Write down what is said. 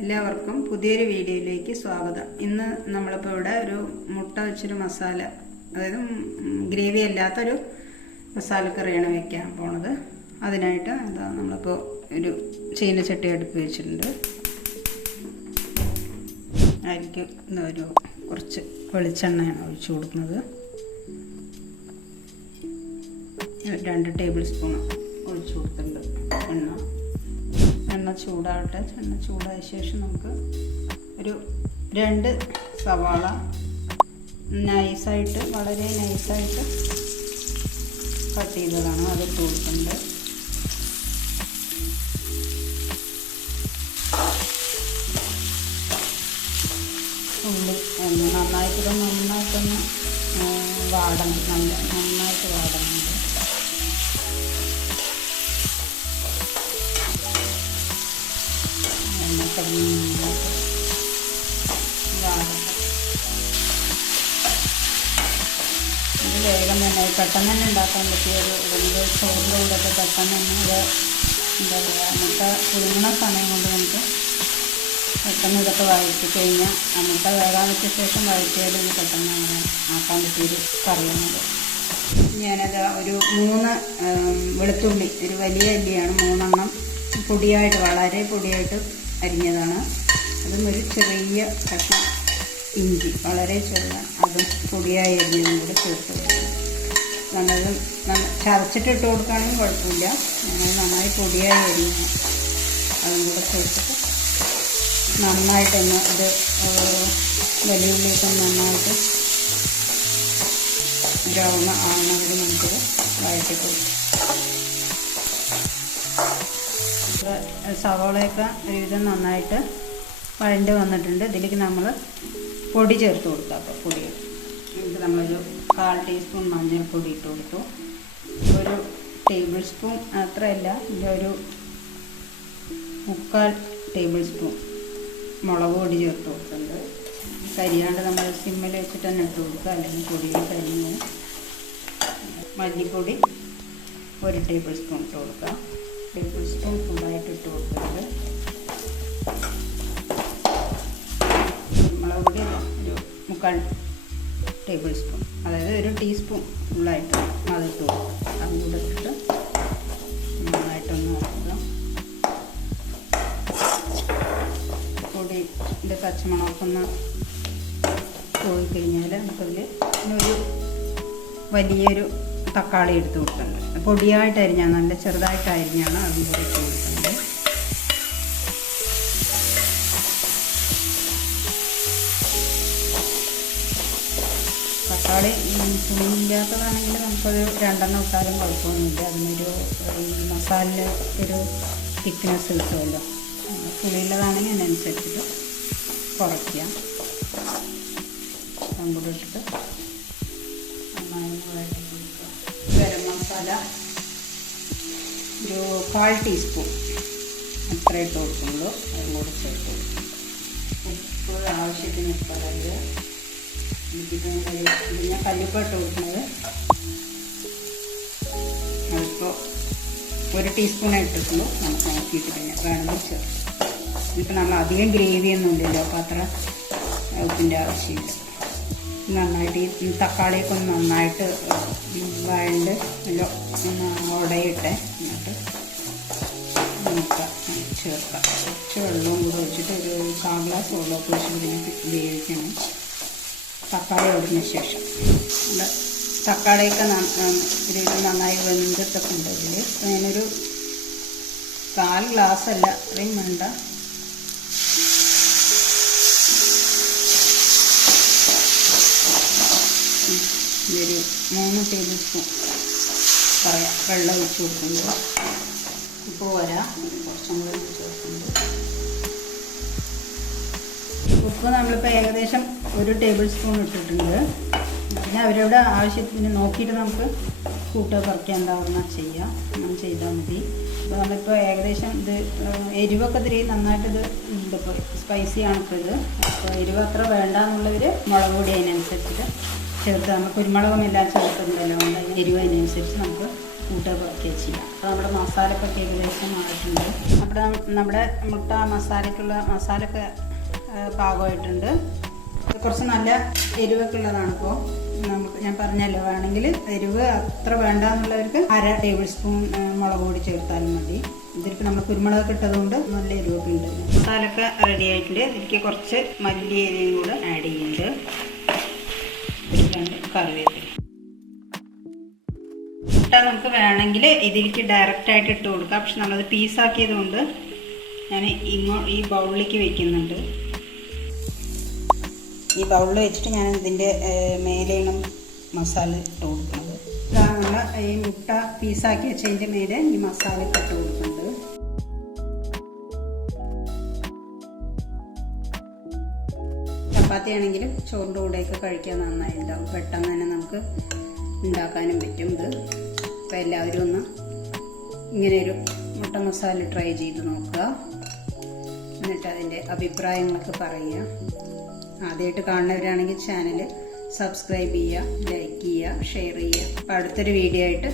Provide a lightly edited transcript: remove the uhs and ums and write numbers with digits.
എല്ലാവർക്കും പുതിയൊരു വീഡിയോയിലേക്ക് സ്വാഗതം. ഇന്ന് നമ്മളിപ്പോൾ ഇവിടെ ഒരു മുട്ട വെച്ചൊരു മസാല, അതായത് ഗ്രേവി അല്ലാത്തൊരു മസാലക്കറിയാണ് വെക്കാൻ പോണത്. അതിനായിട്ട് നമ്മളിപ്പോൾ ഒരു ചീനച്ചട്ടി അടുപ്പ് വെച്ചിട്ടുണ്ട്. അതിലേക്ക് ഒരു കുറച്ച് വെളിച്ചെണ്ണയാണ് ഒഴിച്ചു കൊടുക്കുന്നത്. 2 ടേബിൾ സ്പൂൺ ഒഴിച്ചു കൊടുത്തിട്ടുണ്ട് എണ്ണ ചൂടാവട്ടെ. എണ്ണ ചൂടായ ശേഷം നമുക്ക് ഒരു 2 സവാള നൈസായിട്ട്, വളരെ നൈസായിട്ട് കട്ട് ചെയ്തതാണ്, അതിട്ട് കൊടുക്കുന്നുണ്ട്. ഉള്ളി നന്നായിട്ടൊന്ന് വാടണം, നന്നായിട്ട് വാടണം. ഇത് വേഗം തന്നെ പെട്ടെന്ന് തന്നെ ഉണ്ടാക്കാൻ പറ്റിയ ഒരു ചോറിൻ്റെ കൂടെയൊക്കെ പെട്ടെന്ന് തന്നെ ഇത് എന്താ പറയുക, മുട്ട പുഴുങ്ങുന്ന സമയം കൊണ്ട് നമുക്ക് പെട്ടെന്ന് ഇതൊക്കെ വഴറ്റി കഴിഞ്ഞാൽ മുട്ട വേകാൻ വെച്ച ശേഷം വഴറ്റിയാൽ ഇത് പെട്ടെന്ന് ആക്കാൻ പറ്റിയൊരു കറിയാണത്. ഞാനത് ഒരു 3 വെളുത്തുള്ളി, ഒരു വലിയ അല്ലിയാണ്, 3 എണ്ണം പൊടിയായിട്ട്, വളരെ പൊടിയായിട്ട് അരിഞ്ഞതാണ്. അതും ഒരു ചെറിയ കഷ്ണം ഇഞ്ചി, വളരെ ചെറിയ, അതും പൊടിയായി അരിഞ്ഞതും കൂടെ ചേർത്ത് കൊടുക്കണം. നല്ലതും ചതച്ചിട്ടിട്ട് കൊടുക്കുകയാണെങ്കിൽ കുഴപ്പമില്ല. നന്നായി പൊടിയായി അരിഞ്ഞ് അതും കൂടെ ചേർത്തിട്ട് നന്നായിട്ടൊന്ന് ഇത് വലിയുള്ളിയൊക്കെ നന്നായിട്ട് ബ്രൗൺ ആവുന്നതിൽ നമുക്കിത് വഴറ്റി കൊടുക്കും. സവാളയൊക്കെ ഒരുവിധം നന്നായിട്ട് വഴണ്ട് വന്നിട്ടുണ്ട്. ഇതിലേക്ക് നമ്മൾ പൊടി ചേർത്ത് കൊടുക്കുക. അപ്പോൾ പൊടി നമുക്ക് നമ്മളൊരു 1/4 ടീസ്പൂൺ മഞ്ഞൾപ്പൊടി ഇട്ട് കൊടുത്തു. ഒരു ടേബിൾ സ്പൂൺ, അത്രയല്ല, ഒരു 3/4 ടേബിൾ സ്പൂൺ മുളക് പൊടി ചേർത്ത് കൊടുക്കുന്നുണ്ട്. കരിയാണ്ട് നമ്മൾ സിമ്മിൽ വെച്ചിട്ട് തന്നെ ഇട്ട് കൊടുക്കുക, അല്ലെങ്കിൽ പൊടിയിൽ കരിഞ്ഞ്. മല്ലിപ്പൊടി 1 ടേബിൾ സ്പൂൺ ഇട്ട് കൊടുക്കുക. ടേബിൾ സ്പൂൺ ഫുള്ളായിട്ട് ഇട്ട് കൊടുക്കുന്നത്. മുളക് പൊടി ഒരു 3/4 ടേബിൾ സ്പൂൺ, അതായത് ഒരു ടീസ്പൂൺ ഫുള്ളായിട്ട് അതിട്ട് കൊടുക്കുക. അതും കൂടെ ഇട്ടിട്ട് നന്നായിട്ടൊന്ന് നോക്കുക. പൊടിൻ്റെ പച്ചമണമൊക്കെ ഒന്ന് പോയി കഴിഞ്ഞാൽ നമുക്കതിൽ ഒരു വലിയൊരു തക്കാളി എടുത്ത് കൊടുക്കുന്നുണ്ട്. പൊടിയായിട്ട് അരിഞ്ഞാണ്, നല്ല ചെറുതായിട്ട് അരിഞ്ഞാണ്, അതും കൂടി ഇട്ട് കൊടുക്കുന്നത്. തക്കാളി പുളിയില്ലാത്തതാണെങ്കിൽ നമുക്കത് 2 എണ്ണം ഇട്ടാലും കുഴപ്പമൊന്നുമില്ല. അതിനൊരു ഈ മസാലയിൽ ഒരു തിക്നെസ് കിട്ടുമല്ലോ. പുളിയുള്ളതാണെങ്കിൽ അതിനനുസരിച്ചിട്ട് കുറയ്ക്കുക. അതും കൂടെ ഇട്ടിട്ട് നന്നായി വഴറ്റി കൊടുക്കുക. ഗരം മസാല ഒരു 1/4 ടീസ്പൂൺ അത്ര ഇട്ട് കൊടുക്കുള്ളൂ. അതും കൂടെ ചേർത്ത് കൊടുക്കും. ഉപ്പ് ആവശ്യത്തിന് ഉപ്പ്, അതായത് ഞാൻ കല്ലുപ്പ് ഇട്ട് കൊടുക്കുന്നത് അതിപ്പോൾ 1 ടീസ്പൂണേ ഇട്ടിട്ടുള്ളൂ. നമുക്ക് നോക്കിയിട്ട് പിന്നെ വേണമെങ്കിൽ ചേർത്ത്. ഇപ്പം നമ്മൾ അധികം ഗ്രേവിയൊന്നും ഇല്ലല്ലോ, അപ്പോൾ അത്ര ഉപ്പിൻ്റെ ആവശ്യമില്ല. നന്നായിട്ട് ഈ തക്കാളിയൊക്കെ ഒന്ന് നന്നായിട്ട് വഴണ്ട് നല്ല ഉടയിട്ടെ, എന്നിട്ട് നമുക്ക് ചേർക്കാം. കുറച്ച് വെള്ളവും കൂടെ ഒഴിച്ചിട്ട് ഒരു 1/4 ഗ്ലാസ് വെള്ളമൊക്കെ ഒഴിച്ചിട്ട് വേവിക്കണം. തക്കാളി ഒടിഞ്ഞ ശേഷം തക്കാളിയൊക്കെ ഒരു നന്നായി വെന്തിട്ടൊക്കെ ഉണ്ട്. ഇതിൽ ഞാനൊരു 1/4 ഗ്ലാസ് അല്ല, അത്രയും വേണ്ട, ഒരു 3 ടേബിൾ സ്പൂൺ പറയാം വെള്ളം ഒഴിച്ച് കൊടുക്കുമ്പോൾ. ഇപ്പോൾ വരാം, കുറച്ചും കൂടി ചേർക്കുന്നുണ്ട്. ഉപ്പ് നമ്മളിപ്പോൾ ഏകദേശം 1 ടേബിൾ സ്പൂൺ ഇട്ടിട്ടുണ്ട്. പിന്നെ അവരവിടെ ആവശ്യത്തിന് നോക്കിയിട്ട് നമുക്ക് കൂട്ടുക കുറയ്ക്കുക എന്താവുന്ന ചെയ്യാം, അങ്ങനെ ചെയ്താൽ മതി. അപ്പോൾ നമ്മളിപ്പോൾ ഏകദേശം ഇത് എരിവൊക്കെ ഇത്തിരി നന്നായിട്ടിത് ഇതിപ്പോൾ സ്പൈസിയാണ് ഇപ്പോൾ ഇത്. അപ്പോൾ എരിവ് അത്ര വേണ്ടാന്നുള്ളവർ മുളക് പൊടി അതിനനുസരിച്ചിട്ട് ചേർത്ത്, നമ്മൾ കുരുമുളകും എല്ലാം ചേർത്തിട്ടുണ്ടല്ലോ, എരിവ് അതിനനുസരിച്ച് നമുക്ക് കൂട്ടുകയൊക്കെ ചെയ്യാം. അപ്പോൾ നമ്മുടെ മസാലയൊക്കെ ഏകദേശം ആയിട്ടുണ്ട്. നമ്മുടെ മുട്ട മസാലയ്ക്കുള്ള മസാലയൊക്കെ പാകമായിട്ടുണ്ട്. കുറച്ച് നല്ല എരിവൊക്കെ ഉള്ളതാണ്. ഇപ്പോൾ ഞാൻ പറഞ്ഞല്ലോ, വേണമെങ്കിൽ എരിവ് അത്ര വേണ്ട എന്നുള്ളവർക്ക് 1/2 ടേബിൾ സ്പൂൺ മുളക് പൊടി ചേർത്താലും മതി. ഇതിലേക്ക് നമ്മൾ കുരുമുളകൊക്കെ ഇട്ടതുകൊണ്ട് നല്ല എരിവൊക്കെ ഉണ്ട്. മസാലയൊക്കെ റെഡി ആയിട്ടുണ്ട്. ഇതിലേക്ക് കുറച്ച് മല്ലിയിലയും കൂടെ ആഡ് ചെയ്യുന്നുണ്ട്. 2 കറിവേപ്പില. മുട്ട നമുക്ക് വേണമെങ്കിൽ ഇതിലേക്ക് ഡയറക്റ്റായിട്ട് ഇട്ട് കൊടുക്കാം. പക്ഷെ നമ്മളത് പീസാക്കിയത് കൊണ്ട് ഞാൻ ഈ ബൗളിലേക്ക് വെക്കുന്നുണ്ട്. ഈ ബൗളിൽ വെച്ചിട്ട് ഞാൻ ഇതിൻ്റെ മേലെയാണ് മസാല ഇട്ട് കൊടുക്കുന്നത്. ഇതാണ് നമ്മൾ ഈ മുട്ട പീസാക്കി വെച്ചതിൻ്റെ മേലെ ഈ മസാല ഇട്ട് കൊടുക്കുന്നുണ്ട്. ചപ്പാത്തി ആണെങ്കിലും ചോറിൻ്റെ കൂടെയൊക്കെ കഴിക്കാൻ നന്നായി ഉണ്ടാവും. പെട്ടെന്ന് തന്നെ നമുക്ക് ഉണ്ടാക്കാനും പറ്റും ഇത്. അപ്പോൾ എല്ലാവരും ഒന്ന് ഇങ്ങനെയൊരു മുട്ട മസാല ട്രൈ ചെയ്ത് നോക്കുക. എന്നിട്ട് അതിൻ്റെ അഭിപ്രായങ്ങളൊക്കെ പറയുക. ആദ്യമായിട്ട് കാണുന്നവരാണെങ്കിൽ ചാനൽ സബ്സ്ക്രൈബ് ചെയ്യുക, ലൈക്ക് ചെയ്യുക, ഷെയർ ചെയ്യുക. അപ്പോൾ അടുത്തൊരു വീഡിയോ ആയിട്ട്